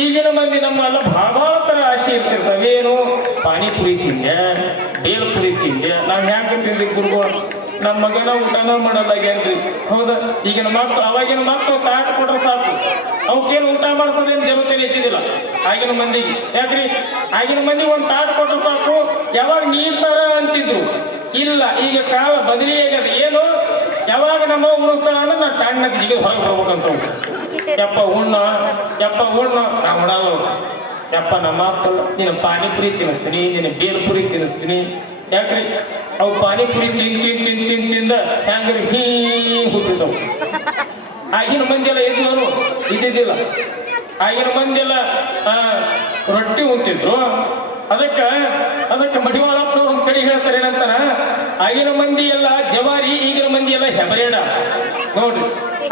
ಈಗಿನ ಮಂದಿ ನಮ್ಮೆಲ್ಲ ಭಾಳ ಥರ ಆಸೆ ಇರ್ತಿರ್ತವೆ. ಏನು ಪಾನಿಪುರಿ ತಿಂದೆ, ಬೇಲ್ಪುರಿ ತಿಂದೆ. ನಾವು ಹ್ಯಾಂಗೆ ತಿಂದಿ ಗುರುಗಳು? ನಮ್ಮ ಮಗನ ಊಟನ ಮಾಡಲ್ಲಾಗ್ಯಾನ್ರಿ. ಹೌದಾ? ಈಗಿನ ಮಕ್ಕಳು, ಅವಾಗಿನ ಮಕ್ಕಳು ತಾಟ ಕೊಟ್ರೆ ಸಾಕು, ಅವಕ್ಕೇನು ಊಟ ಮಾಡಿಸೋದೇನು ಜರುತ್ತೇನೆ ಇದ್ದಿದ್ದಿಲ್ಲ ಆಗಿನ ಮಂದಿಗೆ. ಯಾಕ್ರಿ? ಆಗಿನ ಮಂದಿಗೆ ಒಂದು ತಾಟ ಕೊಟ್ರೆ ಸಾಕು, ಯಾವಾಗ ನೀಡ್ತಾರ ಅಂತಿದ್ರು. ಇಲ್ಲ, ಈಗ ಕಾಲ ಬದಲಿ ಆಗ್ಯದ. ಏನು ಯಾವಾಗ ನಮ್ಮ ಉಣಿಸ್ತಾಳ ಅಂದ್ರೆ ನಾನು ಟಣ್ಣ ಜಿಗೆ ಹೊರಗೆ ಬರ್ಬೇಕಂತ. ಯಪ್ಪ ಉಣ್ಣ ನಾವು ಉಣಲ್ಲ. ಯಪ್ಪ ನಮ್ಮ ಅಪ್ಪ ನೀನು ಪಾನಿಪುರಿ ತಿನ್ನಿಸ್ತೀನಿ, ನೀನು ಬೇಲ್ಪುರಿ ತಿನ್ನಿಸ್ತೀನಿ. ಯಾಕ್ರಿ? ಅವು ಪಾನಿಪುರಿ ತಿಂದ ಹೆಂಗ್ರಿ ಹುಟ್ಟಿದವು. ಆಗಿನ ಮಂದಿ ಎಲ್ಲ ಎದ್ದವರು ಇದ್ದಿದ್ದಿಲ್ಲ. ಆಗಿನ ಮಂದಿ ಎಲ್ಲ ರೊಟ್ಟಿ ಉಂತಿದ್ರು. ಅದಕ್ಕೆ ಮಡಿವಾಳಪ್ಪನವ್ರು ಒಂದು ಕಡೆ ಹೇಳ್ತಾರೆ, ಏನಂತಾರ, ಆಗಿನ ಮಂದಿ ಎಲ್ಲ ಜವಾರಿ, ಈಗಿನ ಮಂದಿ ಎಲ್ಲ ಹೆಬರೇಡ. ನೋಡ್ರಿ,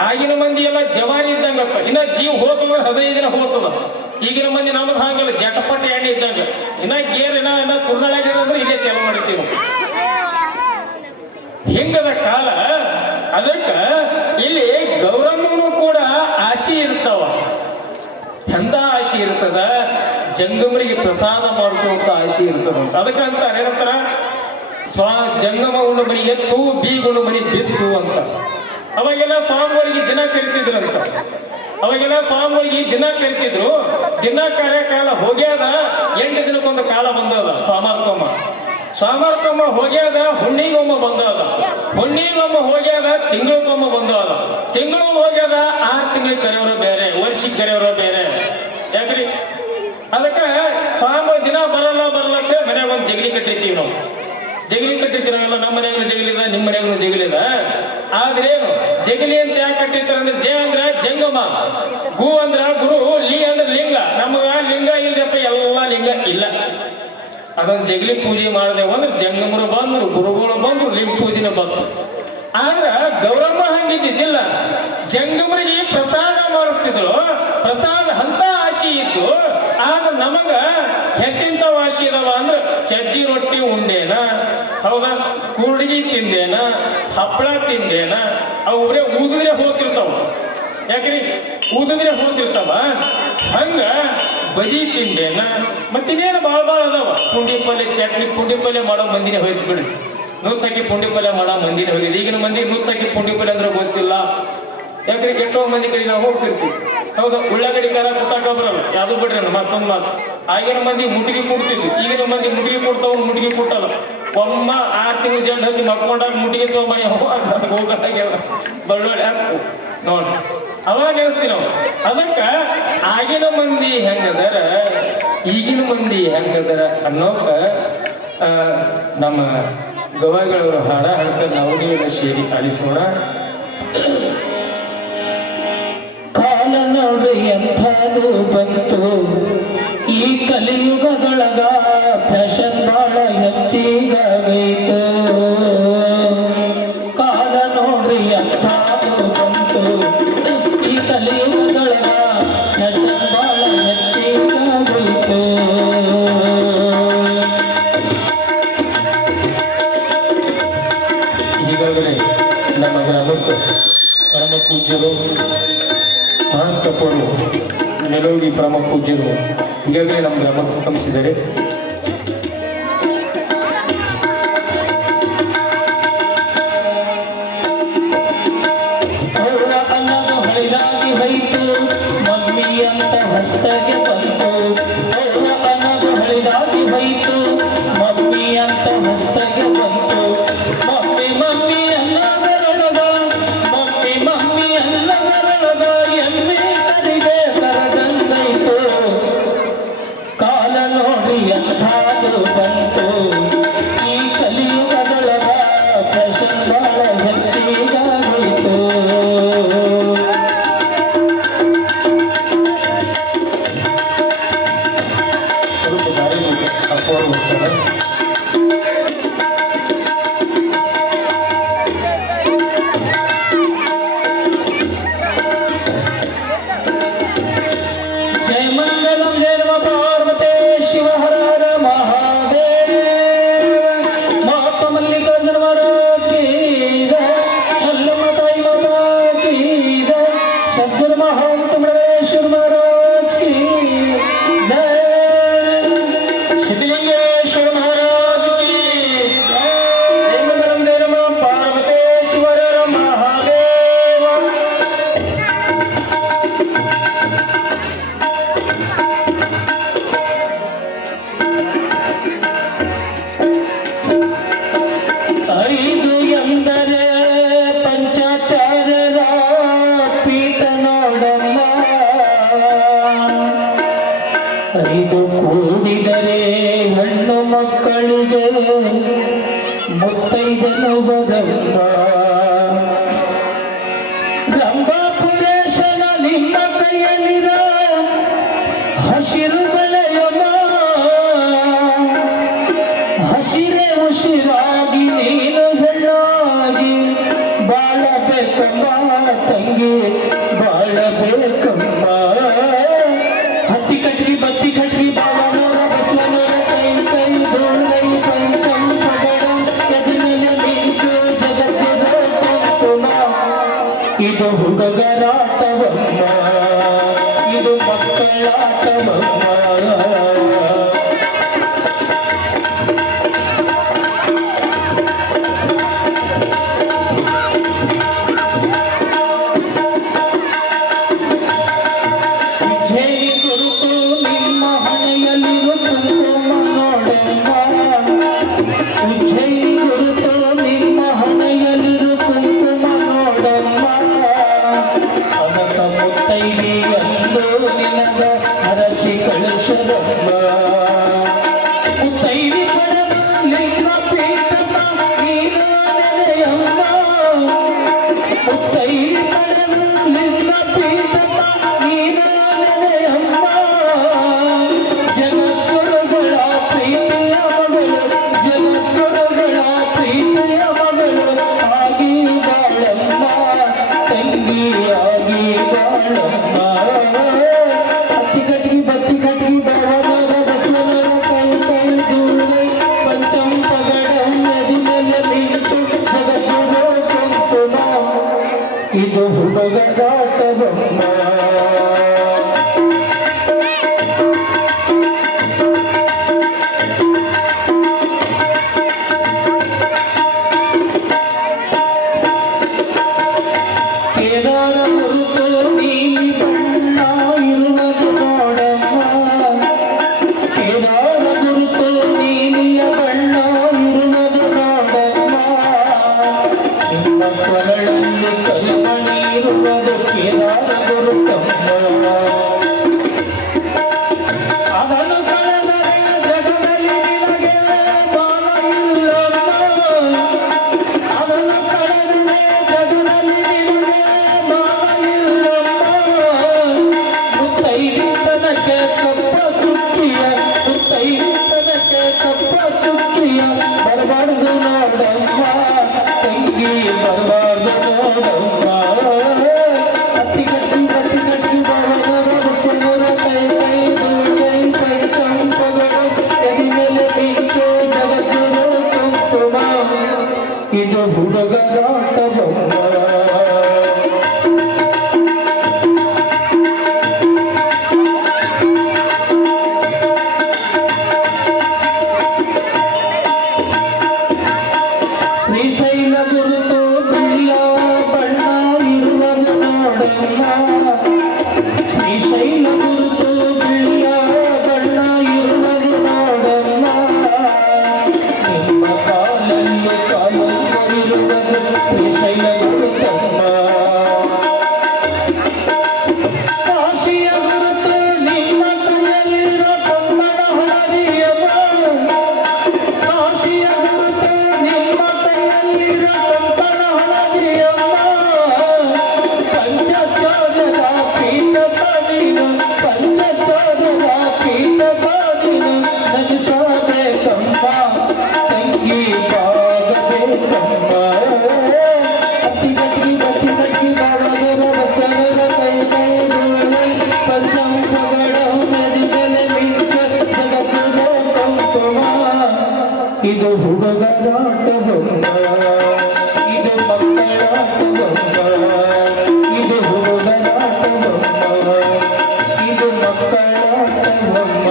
ಆಗಿನ ಮಂದಿ ಎಲ್ಲ ಜವಾರಿ ಇದ್ದಂಗಪ್ಪ, ಇನ್ನ ಜೀವ ಹೋತದ 15 ದಿನ ಹೋತದ. ಈಗಿನ ಮಂದಿ ನಮ್ಮದು ಹಾಗಲ್ಲ, ಜಟಪಟ ಎಣ್ಣೆ ಇದ್ದಂಗ. ಇನ್ನ ಗೇರ್ ಇನ್ನ ಕುರ್ನಾಳಾಗಿರೋದ್ರೆ ಇಲ್ಲೇ ಚಾಲು ಮಾಡಿರ್ತೀವಿ. ಹಿಂಗದ ಕಾಲ. ಅದಕ್ಕೆ ಇಲ್ಲಿ ಗೌರಮ್ಮನು ಕೂಡ ಆಶೆ ಇರ್ತಾವ. ಎಂತ ಆಶೆ ಇರ್ತದ? ಜಂಗಮರಿಗೆ ಪ್ರಸಾದ ಮಾಡಿಸುವಂತ ಆಶೆ ಇರ್ತದಂತ. ಅದಕ್ಕೆ ಅಂತಾರೆ, ಏನಂತಾರ, ಜಂಗಮ ಉಣ್ಣು ಮನಿ ಎತ್ತು, ಬೀಗುಣ್ಣು ಮನಿ ಬಿತ್ತು ಅಂತ. ಅವಾಗೆಲ್ಲ ಸ್ವಾಮಿಗಳಿಗೆ ದಿನ ಕರಿತಿದ್ರಂತ. ದಿನ ಕಾರ್ಯಕಾಲ ಹೋಗ್ಯಾದ. 8 ದಿನಕ್ಕೊಂದು ಕಾಲ ಬಂದದ ಸ್ವಾಮಾರ್ಕೊಮ್ಮ ಹೋಗ್ಯಾದ. ಹುಣ್ಣಿಗೊಮ್ಮ ಬಂದದ. ಹೋಗ್ಯಾದ. ತಿಂಗಳಿಗೊಮ್ಮ ಬಂದದ. ತಿಂಗಳು ಹೋಗ್ಯಾದ. 6 ತಿಂಗಳಿಗೆ ಕರೆಯೋರು ಬೇರೆ, ವರ್ಷಕ್ಕೆ ಕರೆಯೋರು ಬೇರೆ. ಯಾಕ್ರಿ? ಅದಕ್ಕೆ ಸ್ವಾಮಿ ದಿನ ಬರಲ್ಲ ಅಂತ ಮನ್ಯಾಗ ಒಂದು ಜಗಲಿ ಕಟ್ಟಿರ್ತೀವಿ ನಾವು. ನಾವೆಲ್ಲ. ನಮ್ಮ ಮನೆಯಾಗ ಜಗಲಿದ, ನಿಮ್ಮ ಮನೆಯಾಗ ಜಗಲಿದ. ಆದ್ರೆ ಏನು ಜಗಲಿ ಅಂತ ಯಾಕೆ ಕಟ್ಟಿರ್ತಾರೆ ಅಂದ್ರೆ, ಜ ಅಂದ್ರ ಜಂಗಮ, ಗು ಅಂದ್ರ ಗುರು, ಲಿ ಅಂದ್ರ ಲಿಂಗ. ನಮಗ ಲಿಂಗ ಇಲ್ರಿಯಪ್ಪ, ಎಲ್ಲ ಲಿಂಗ ಇಲ್ಲ. ಅದೊಂದು ಜಗಲಿ ಪೂಜೆ ಮಾಡಿದೆವು ಅಂದ್ರೆ ಜಂಗಮರು ಬಂದ್ರು, ಗುರುಗಳು ಬಂದ್ರು, ಲಿಂಗ ಪೂಜೆನ ಬಂತು. ಆದ್ರ ಗೌರಮ್ಮ ಹಂಗಿದ್ದಿದ್ದಿಲ್ಲ. ಜಂಗಮರಿಗೆ ಪ್ರಸಾದ ಮಾಡಿಸ್ತಿದ್ರು. ಪ್ರಸಾದ ಅಂತ ಆಶೆ ಇತ್ತು. ಆದ್ರೆ ನಮಗ ಹೆತ್ತಿಂತ ಆಶೆ ಇದಾವ ಅಂದ್ರೆ ಚಜ್ಜಿ ರೊಟ್ಟಿ ಉಂಡೇನ, ಹೌದಾ, ಕೂರ್ಡಿಗೆ ತಿಂದೇನ, ಹಪ್ಪಳ ತಿಂದೇನ. ಅವು ಬರೇ ಊದಿದ್ರೆ ಹೋಗ್ತಿರ್ತಾವ. ಯಾಕ್ರಿ? ಊದಿದ್ರೆ ಹೋಗ್ತಿರ್ತಾವ. ಹಂಗ ಬಜಿ ತಿಂದೇನ. ಮತ್ತಿನ್ನೇನು ಭಾಳ ಅದಾವ. ಪುಂಡಿ ಪಲ್ಯ, ಚಟ್ನಿ, ಪುಂಡಿ ಪಲ್ಯ ಮಾಡೋ ಮಂದಿನೇ ಹೋಯ್ತು ಬಿಡ್ರಿ. ನುಚ್ಚಾಕಿ ಪುಂಡಿ ಪಲ್ಯ ಮಾಡೋ ಮಂದಿನೇ ಹೋಗಿದೆ. ಈಗಿನ ಮಂದಿ ನುಚ್ಚಾಕಿ ಪುಂಡಿ ಪಲ್ಯ ಅಂದ್ರೆ ಗೊತ್ತಿಲ್ಲ. ಯಾಕ್ರಿ? ಕೆಟ್ಟೋ ಮಂದಿ ಕಡೆ ನಾವು ಹೋಗ್ತಿರ್ತೀವಿ. ಹೌದಾ? ಉಳ್ಳಾಗಡ್ಡಿ ಖಾರ ಕುಟ್ಟಾಕ ಬರಲ್ಲ. ಯಾವುದು ಬಿಡ್ರಿ ಮತ್ತೊಂದು ಮಾತು. ಆಗಿನ ಮಂದಿ ಮುಟ್ಟಿಗೆ ಕೊಡ್ತಿದ್ವಿ. ಈಗಿನ ಮಂದಿ ಮುಟ್ಟಿಗೆ ಕೊಡ್ತಾವ, ಮುಟ್ಟಿಗೆ ಕೊಟ್ಟಲ್ಲ. ಒಮ್ಮ 6 ತಿಂಗಳು ಜಡ್ ಹತ್ತಿ ಮಕ್ಕೊಂಡಾಗ ಮುಟ್ಟಿಗೆ ತಗೊಂಬ ಹೋಗಲ್ಲ. ಬಳ್ಳೊಳ್ಳಿ ಹಾಕು ನೋಡ್ರಿ, ಅವಾಗ ನೆನೆಸ್ತೀವಿ ನಾವು. ಅದಕ್ಕ ಆಗಿನ ಮಂದಿ ಹೆಂಗದಾರ, ಈಗಿನ ಮಂದಿ ಹೆಂಗದಾರ ಅನ್ನೋಕ ನಮ್ಮ ಗವಾಯಿಗಳವರು ಹಾಡ ಹಾಡ್ತಾರೆ. ನಾವು ನೀವು ಸೇರಿ ಆಲಿಸೋಣ. ಕಾಲ ನೋಡ್ರಿ ಎಂಥದು ಬಂತು ಈ ಕಲಿಯುಗದೊಳಗ, ಫ್ಯಾಷನ್ ಬಾಳ ಹೆಚ್ಚಿಗಾಗೈತು. ಕಾಲ ನೋಡ್ರಿ ಎಂಥದು ಬಂತು ಈ ಕಲಿಯುಗದೊಳಗ, ಫ್ಯಾಷನ್ ಬಾಳ ಹೆಚ್ಚಿಗಾಗೈತು. ಈಗಾಗಲೇ ನಮ್ಮ ಗ್ರಾಮಕ್ಕೆ ಪರಮ ಪೂಜ್ಯರು, ಮಹಂತಪುರು ನೆಲೋಗಿ ಪರಮ ಪೂಜ್ಯರು ಈಗಾಗಲೇ ನಮ್ಮ ಗ್ರಾಮಕ್ಕೆ ಆಗಮಿಸಿದ್ದಾರೆ. ಅನ್ನೋದು ಹಳಿದಾಗಿ ಹೋಯಿತು, ಮಮ್ಮಿ ಅಂತ ಹೊಸದಾಗಿ ಬಂತು. ಅನ್ನೋದು ಹಳಿದಾಗಿ ಹೋಯಿತು, ಮಮ್ಮಿ ಅಂತ ಹೊಸದಾಗಿ ಬಂತು. ಮಮ್ಮಿ ಮಮ್ಮಿ ಅನ್ನೋದರೊಳಗ, ಮಮ್ಮಿ ಅನ್ನೋದರೊಳಗ ಎಮ್ಮೆ ಕರಿಗೆ ಕರದಂಗೈತು. ಕಾಲ ನೋಡ್ರಿ ಎಂಥದು ಬಂತು ಈ ಕಲಿಯುಗದೊಳಗ, ಫ್ಯಾಷನ್ ಬಾಳ ಹೆಚ್ಚಿಗಾಗೈತು. ಐದು ಕೂಡಿದರೆ ಹೆಣ್ಣು ಮಕ್ಕಳಿಗೆ ಮುತ್ತೈದನು ಬದಮ್ಮ ರಂಭಾಪುರೇಶನ ನಿಮ್ಮ ಕೈಯಲ್ಲಿರ ಹಸಿರು ಬೆಳೆಯಮ್ಮ ಹಸಿರೇ ಉಸಿರಾಗಿ ನೀನು ಹೆಣ್ಣಾಗಿ ಬಾಳಬೇಕಮ್ಮ ತಂಗಿ ಬಾಳಬೇಕಮ್ಮ ಹತ್ತಿ ಕಟ್ಟಿ ಬತ್ತಿ ಕಟ್ಟಿ ಬಾವನವರ ಬಸವನವರ ಕೈ ಕೈ ಗೋಳೈ ಪಂಚಂ ಪಗಡಂ ಎದಿನೆಲೆ ಮಿಂಚು ಜಗತ್ತಿನ ಕುಂಕುಮ ಇದು ಹುಡುಗರಾಟವಮ್ಮ ಇದು ಮಕ್ಕಳಾಟವಮ್ಮ ಇದು ಹುಡುಗರಾಟವಮ್ಮ ಕೇದಾರ ಗುರುತು ನೀಲಿ ಬಣ್ಣ ಇರುವುದು ನೋಡಮ್ಮ ಕೇದಾರ ಗುರುತು ನೀಲಿಯ ಬಣ್ಣ ಇರುವುದು ನೋಡಮ್ಮ ನಿಮ್ಮ ಕೊರಳಲ್ಲಿ ಕಲ್ಮಣಿ ಇರುವುದು ಕೇದಾರ ಗುರುತಮ್ಮ ಅದನ್ನು ಕಳೆದರೆ ಜಗದಲ್ಲಿ ನಿನಗೆ ಬಾಲ ಇಲ್ಲಮ್ಮ ಅದನ್ನು ಕಳೆದರೆ ಜಗದಲ್ಲಿ ನಿನಗೆ ಬಾಲ ಇಲ್ಲಮ್ಮ ಮುತ್ತೈದನಕ್ಕೆ ಕಪ್ಪ ಚುಕ್ಕಿಯ ಮುತ್ತೈದನಕ್ಕೆ ಕಪ್ಪ ಚುಕ್ಕಿಯ ಬರಬಾರ್ದು ನೋಡಮ್ಮ ತಂಗಿ ಬರಬಾರ್ದು ನೋಡಮ್ಮ ಅತಿ ಗಟ್ಟಿ ಬಾವನರ ಬಸವರ ಕೈ ಕೈ ದುಳ್ಳೈ ಪೈಸಂಪಗಳು ಎದಿ ಮೇಲೆ ಮಿಂಚು ಜಗತ್ತಿನ ಕುಂಕುಮ ಇದು ಹುಡುಗರಾಟವಮ್ಮ ಶ್ರೀಶೈಲ ಗುರುತು ಬಿಳಿಯ ಬಣ್ಣ ಇರುವುದು ನೋಡಮ್ಮ ಶ್ರೀಶೈಲ ಗುರುತು ಬಿಳಿಯ ಬಣ್ಣ ಇರುವುದು ನೋಡಮ್ಮ ನಿಮ್ಮ ಕಾಲಲ್ಲಿ ಕಾಲಂಗವಿರುವುದು ಶ್ರೀಶೈಲ ಗುರುತಮ್ಮ ಕಾಶಿಯ ಗುರುತು ನಿಮ್ಮ ಕೈಯಲ್ಲಿರೋ ಕಮ್ಮನ ಹಳದಿಯಮ್ಮ ಕಾಶಿಯ ಗುರುತು ನಿಮ್ಮ ಕೈಯಲ್ಲಿರೋ ಕಂಪನ ಹಳದಿಯಮ್ಮ ಪಂಚಚಾರ್ಯದ ಪೀಠ ನೀನು ಪಂಚಚಾರ್ಯದ ಪೀಠ ನೀನು ನಗಿಸಬೇಕಮ್ಮ ತಂಗಿ ಬಾಗಬೇಕಮ್ಮ ಅತಿ ಗಟ್ಟಿ ಬಾಳದರ ಬಸವರ ಕೈ ಕೈ ಗೋಳೈ ಪಂಚಂ ಪಗಡ ನದಿ ಮೇಲೆ ಮಿಂಚ ಜಗತ್ತಿನ ಕುಂಕುಮ ಇದು ಹುಡುಗರಾಟವಮ್ಮ ಇದು ಮಕ್ಕಳಾಟವಮ್ಮ ಇದು ಹುಡುಗರಾಟವಮ್ಮ ಇದು ಮಕ್ಕಳಾಟವಮ್ಮ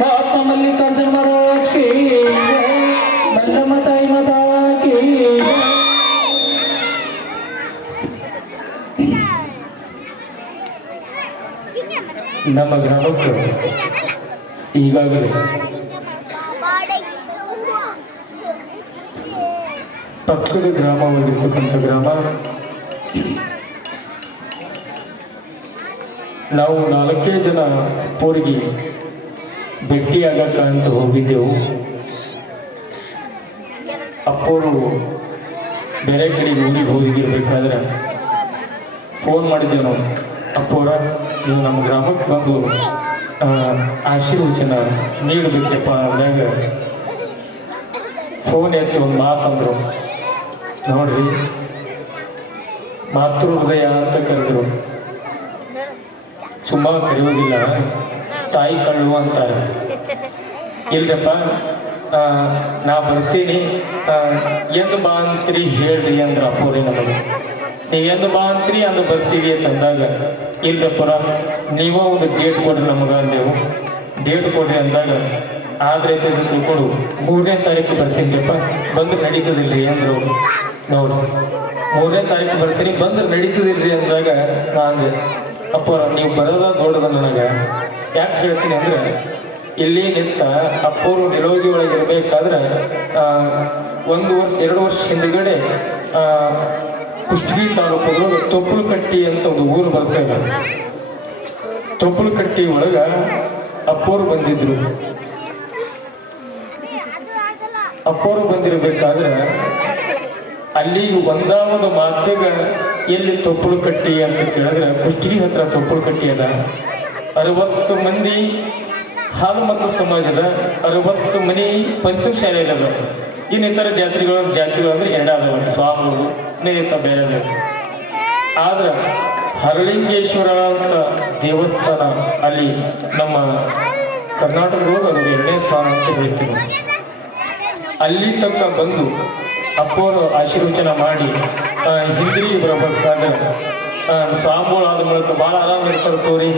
ಮಹಾತ್ಮ ಮಲ್ಲಿಕಾರ್ಜುನ ಮಹಾರಾಜ್ ಕಿ ಮಲ್ಲಮ್ಮ ತಾಯಿ ಮಾತಾ ಕಿ ನಮ್ಮ ಗ್ರಾಮಕ್ಕೆ ಈಗಾಗಲೇ ಪಕ್ಕದ ಗ್ರಾಮವಾಗಿರ್ತಕ್ಕಂಥ ಗ್ರಾಮ ನಾವು 4 ಜನ ಪೋರಿಗೆ ಭೇಟಿಯಾಗಕ್ಕ ಅಂತ ಹೋಗಿದ್ದೆವು. ಅಪ್ಪೋರು ಬೇರೆ ಕಡೆ ಊರಿಗೆ ಹೋಗಿರ್ಬೇಕಾದ್ರೆ ಫೋನ್ ಮಾಡಿದ್ದೆವು ನಾವು. ಅಪ್ಪೋರ ನೀವು ನಮ್ಮ ಗ್ರಾಮಕ್ಕೆ ಬಂದು ಆಶೀರ್ವಚನ ನೀಡಬೇಕಪ್ಪ ಅಂದಾಗ ಫೋನ್ ಎತ್ತಿ ಒಂದು ಮಾತಂದ್ರು. ನೋಡ್ರಿ, ಮಾತೃ ಹೃದಯ ಅಂತ ಕರೆದ್ರು. ಸುಮ್ಮ ಕರೆಯೋದಿಲ್ಲ, ತಾಯಿ ಕಳ್ಳು ಅಂತಾರೆ. ಇಲ್ರಪ್ಪ, ನಾ ಬರ್ತೀನಿ, ಎಂದು ಬಾ ಅಂತ್ರಿ ಹೇಳ್ರಿ ಅಂದ್ರ ಅಪ್ಪೋರಿ ನಮಗೆ. ನೀವೆಂದು ಬಾ ಅಂತ್ರಿ ಅಂದು ಬರ್ತೀವಿ ಅಂತಂದಾಗ, ಇಲ್ರಪ್ಪರ ನೀವೋ ಒಂದು ಡೇಟ್ ಕೊಡ್ರಿ ನಮಗ ಅಂದೆವು. ಡೇಟ್ ಕೊಡ್ರಿ ಅಂದಾಗ, ಆದ್ರೆ ತಿಳ್ಕೊಂಡು 3ನೇ ತಾರೀಕು ಬರ್ತೀನಿಪ್ಪ, ಬಂದ್ರೆ ನಡೀತದಿಲ್ರಿ ಅಂದ್ರು. ನೋಡು, 3ನೇ ತಾರೀಕು ಬರ್ತೀನಿ, ಬಂದ್ರೆ ನಡೀತದಿಲ್ರಿ ಅಂದಾಗ ನಾನು, ಅಪ್ಪ ನೀವು ಬರೋದ ದೊಡ್ಡದ ನನಗೆ. ಯಾಕೆ ಹೇಳ್ತೀನಿ ಅಂದ್ರೆ, ಇಲ್ಲಿ ನಿಂತ ಅಪ್ಪವರು ನಿರೋಗಿ ಒಳಗಿರ್ಬೇಕಾದ್ರೆ 1 ವರ್ಷ 2 ವರ್ಷ ಹಿಂದುಗಡೆ ಕುಷ್ಟಗಿ ತಾಲೂಕದೊಳಗೆ ತೊಪ್ಪಲಕಟ್ಟಿ ಅಂತ ಒಂದು ಊರು ಬರ್ತೇವೆ. ತೊಪ್ಪಲಕಟ್ಟಿ ಒಳಗ ಅಪ್ಪವರು ಬಂದಿದ್ರು. ಅಪ್ಪವರು ಬಂದಿರಬೇಕಾದ್ರೆ ಅಲ್ಲಿ ಒಂದಾವೊಂದು ಮಾತಿಗ ಎಲ್ಲಿ ತೊಪ್ಪಲಕಟ್ಟಿ ಅಂತ ಕೇಳಿದ್ರೆ, ಕುಷ್ಟಗಿ ಹತ್ರ ತೊಪ್ಪಲಕಟ್ಟಿ ಅದ. 60 ಮಂದಿ ಹಾಲುಮತ ಸಮಾಜದ 60 ಮನಿ ಪಂಚಮ ಶಾಲೆ ಅದ. ಇನ್ನಿತರ ಜಾತಿಗಳು ಅಂದ್ರೆ 2 ಅದಾವ, ಸ್ವಾಮಿಗಳು ಇನ್ನಿತ ಬೇರೆ ಬೇರೆ. ಆದ್ರೆ ಹರಳಿಂಗೇಶ್ವರ ಅಂತ ದೇವಸ್ಥಾನ ಅಲ್ಲಿ ನಮ್ಮ ಕರ್ನಾಟಕದೊಳಗೆ ಅದು 2ನೇ ಸ್ಥಾನ ಅಂತ ಹೇಳ್ತೀವಿ. ಅಲ್ಲಿ ತನಕ ಬಂದು ಅಪ್ಪವರು ಆಶೀರ್ವಚನ ಮಾಡಿ ಹಿಂದಿರುಗಿ ಬರಬೇಕಾದ್ರೆ ಸ್ವಾಮಿಗಳು ಆದ ಮೂಲಕ ಭಾಳ ಆರಾಮ ಇರ್ತಾರೆ ತೋರಿ,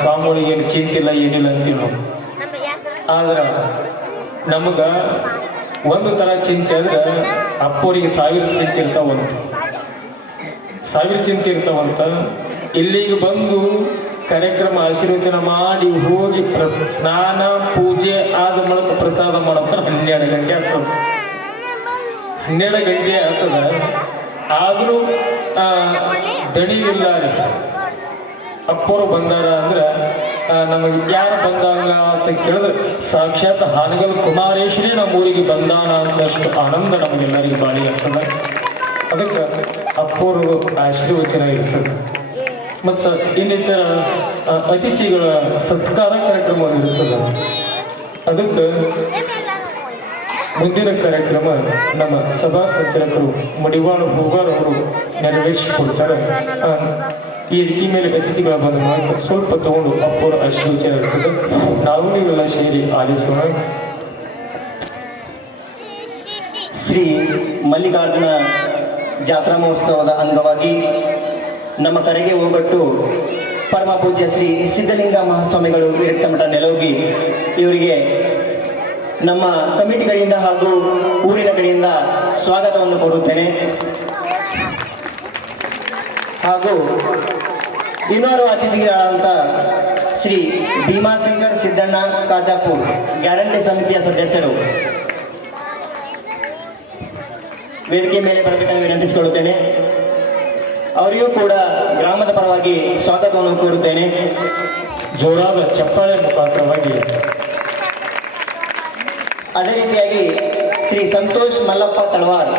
ಸ್ವಾಮಿಗಳಿಗೆ ಏನು ಚಿಂತಿಲ್ಲ ಏನಿಲ್ಲ ಅಂತೀವಿ ನಾವು. ಆದ್ರೆ ನಮಗ ಒಂದು ಥರ ಚಿಂತೆ ಅಂದ್ರೆ ಅಪ್ಪೋರಿಗೆ 1000 ಚಿಂತೆ ಇರ್ತಾವಂತ. 1000 ಚಿಂತೆ ಇರ್ತಾವಂತ. ಇಲ್ಲಿಗೆ ಬಂದು ಕಾರ್ಯಕ್ರಮ ಆಶೀರ್ವಚನ ಮಾಡಿ ಹೋಗಿ ಸ್ನಾನ ಪೂಜೆ ಆದ ಮೂಲಕ ಪ್ರಸಾದ ಮಾಡತ್ತ 12 ಗಂಟೆ ಆಗ್ತದೆ. 12 ಗಂಟೆ ಆಗ್ತದ. ಆದರೂ ದಣಿವಿಲ್ಲ ರೀ. ಅಪ್ಪರು ಬಂದಾರ ಅಂದ್ರೆ ನಮಗೆ ಯಾರು ಬಂದಂಗ ಅಂತ ಕೇಳಿದ್ರೆ, ಸಾಕ್ಷಾತ್ ಹಾನಗಲ್ ಕುಮಾರೇಶ್ವರಿ ನಮ್ಮ ಊರಿಗೆ ಬಂದಾನ ಅಂತಷ್ಟು ಆನಂದ ನಮಗೆಲ್ಲರಿಗೆ ಬಾಳಿ ಆಗ್ತದೆ. ಅದಕ್ಕೆ ಅಪ್ಪರು ಆಶೀರ್ವಚನ ಇರ್ತದೆ. ಮತ್ತು ಇನ್ನಿತರ ಅತಿಥಿಗಳ ಸತ್ಕಾರ ಕಾರ್ಯಕ್ರಮ ಇರ್ತದೆ. ಅದಕ್ಕೆ ಮುಂದಿನ ಕಾರ್ಯಕ್ರಮ ನಮ್ಮ ಸಭಾ ಸಂಚಾಲಕರು ಮಡಿವಾಳ ಹೂಗಾರ್ ಅವರು ನೆರವೇರಿಸಿಕೊಡ್ತಾರೆ. ಈ ಮೇಲೆ ಅತಿಥಿಗಳ ಬಂದ ಮಾಡಿ ಸ್ವಲ್ಪ ತಗೊಂಡು ಅಪ್ಪರ ಆಶೀರ್ವಚನ ಇರ್ತದೆ. ನಾವು ನೀವೆಲ್ಲ ಸೇರಿ ಆಲಿಸೋಣ. ಶ್ರೀ ಮಲ್ಲಿಕಾರ್ಜುನ ಜಾತ್ರಾ ಮಹೋತ್ಸವದ ಅಂಗವಾಗಿ ನಮ್ಮ ಕರೆಗೆ ಹೋಗೊಟ್ಟು ಪರಮ ಪೂಜ್ಯ ಶ್ರೀ ಸಿದ್ಧಲಿಂಗ ಮಹಾಸ್ವಾಮಿಗಳು ವಿರಕ್ತಮಠ ನೆಲೋಗಿ ಇವರಿಗೆ ನಮ್ಮ ಕಮಿಟಿಗಳಿಂದ ಹಾಗೂ ಊರಿನ ಕಡೆಯಿಂದ ಸ್ವಾಗತವನ್ನು ಕೋರುತ್ತೇನೆ. ಹಾಗೂ ಇನ್ನೋರ್ವ ಅತಿಥಿಗಳಾದಂಥ ಶ್ರೀ ಭೀಮಾಶಂಕರ್ ಸಿದ್ದಣ್ಣ ಕಾಜಾಪುರ್ ಗ್ಯಾರಂಟಿ ಸಮಿತಿಯ ಸದಸ್ಯರು ವೇದಿಕೆ ಮೇಲೆ ಬರಬೇಕೆಂದು ವಿನಂತಿಸಿಕೊಳ್ಳುತ್ತೇನೆ. ಅವರಿಗೂ ಕೂಡ ಗ್ರಾಮದ ಪರವಾಗಿ ಸ್ವಾಗತವನ್ನು ಕೋರುತ್ತೇನೆ. ಜೋರಾದ ಚಪ್ಪಾಳೆ ಮುಖಾಂತರವಾಗಿ. ಅದೇ ರೀತಿಯಾಗಿ ಶ್ರೀ ಸಂತೋಷ್ ಮಲ್ಲಪ್ಪ ತಳವಾರ್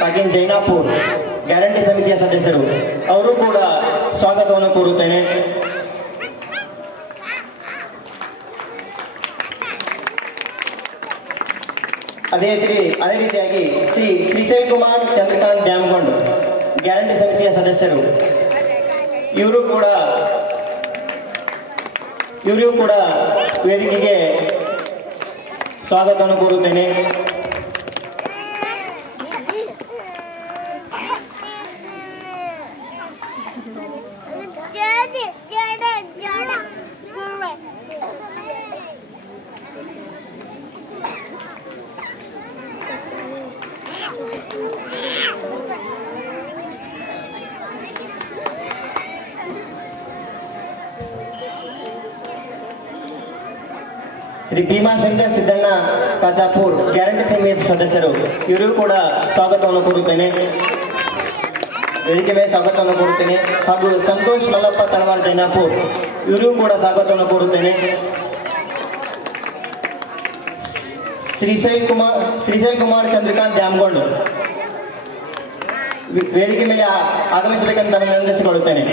ಕಾಗಿನ್ ಜೈನಾಪುರ್ ಗ್ಯಾರಂಟಿ ಸಮಿತಿಯ ಸದಸ್ಯರು, ಅವರು ಕೂಡ ಸ್ವಾಗತವನ್ನು ಕೋರುತ್ತೇನೆ. ಅದೇ ರೀತಿಯಾಗಿ ಶ್ರೀ ಶ್ರೀಶೈಲ್ ಕುಮಾರ್ ಚಂದ್ರಕಾಂತ್ ದ್ಯಾಮಗೊಂಡ್ ಗ್ಯಾರಂಟಿ ಸಮಿತಿಯ ಸದಸ್ಯರು, ಇವರಿಗೂ ಕೂಡ ವೇದಿಕೆಗೆ ಸ್ವಾಗತವನ್ನು ಕೋರುತ್ತೇನೆ. ಶ್ರೀ ಭೀಮಾಶಂಕರ್ ಸಿದ್ದಣ್ಣ ಕಾಜಾಪುರ್ ಗ್ಯಾರಂಟಿ ಸಮಿತಿ ಸದಸ್ಯರು, ಇವರಿಗೂ ಕೂಡ ಸ್ವಾಗತವನ್ನು ಕೋರುತ್ತೇನೆ. ವೇದಿಕೆ ಮೇಲೆ ಸ್ವಾಗತವನ್ನು ಕೋರುತ್ತೇನೆ. ಹಾಗೂ ಸಂತೋಷ್ ಮಲ್ಲಪ್ಪ ತಳವಾರ್ ಜೈನಾಪುರ್ ಇವರಿಗೂ ಕೂಡ ಸ್ವಾಗತವನ್ನು ಕೋರುತ್ತೇನೆ. ಶ್ರೀಶೈಲ್ ಕುಮಾರ್ ಚಂದ್ರಕಾಂತ್ ದ್ಯಾಮಗೊಂಡ್ ವೇದಿಕೆ ಮೇಲೆ ಆಗಮಿಸಬೇಕಂತ ವಿನಂತಿಸಿಕೊಳ್ಳುತ್ತೇನೆ.